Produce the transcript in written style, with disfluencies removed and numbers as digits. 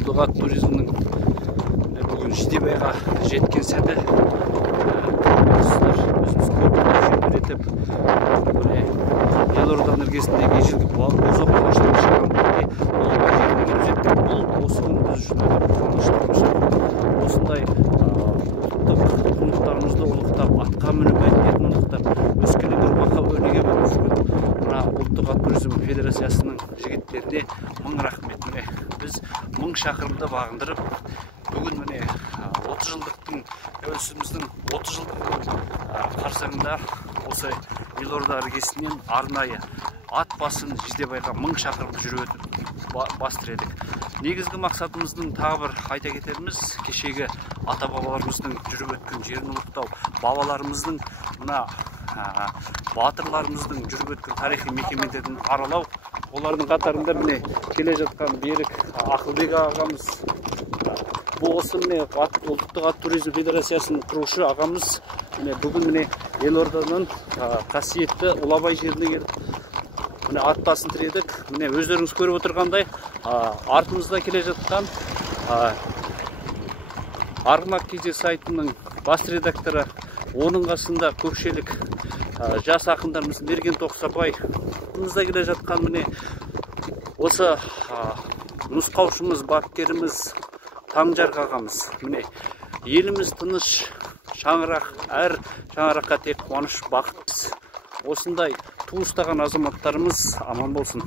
Улдыға туризмнің бүгін Жидебайға жеткен сәті өзіміз көп етіп Елорданың іргесіндегі ежелгі бозоқ қалашығына шығған Улдыға жеріне келіп жеттік. Бұл осы күн біз үшін осындай ұлттық құндылықтарымызды ұлықтап, атқа міну мәдениетін ұлықтап, өскелең ұрпаққа өнеге беріп жүрген Улдыға туризм федерациясының жігіттеріне мың рахмет. Біз 1000 шақырымды бағындырып, бүгін 30 жылдықтың тәуелсіздігіміздің 30 жылдығының қарсаңында осы Елорда іргесінен арнайы ат басын Жидебайға 1000 шақырым жүріп өтіп бастыредік. Негізгі мақсатымыздың тағы бір айта кетеріміз, кешегі ата-бабаларымыздың жүріп өткен жерін ұлықтау, бабаларымыздың, батырларымыздың жүріп өткен тарихи мекемелерін аралау. Олардың қатарында келе жатқан Берік Ақылбек ағамыз, бұл осы Улдыға туризм федерациясының құрушы ағамыз, бүгін Елорданың қасиетті Ұлабай жеріне келіп ат басын тіредік. Өздеріңіз көріп отырғандай, артымызда келе жатқан Арғымақ KZ сайтының бас редакторы, оның қасында көкшелік жас ақындарымыз Мерген Тоқсабай, артымызда келе жатқан осы нұсқаушымыз, бапкеріміз Таңжарық ағамыз. Еліміз тыныш, шаңырақ, әр шаңыраққа тек қуаныш, бақыт. Осындай ту ұстаған азаматтарымыз аман болсын.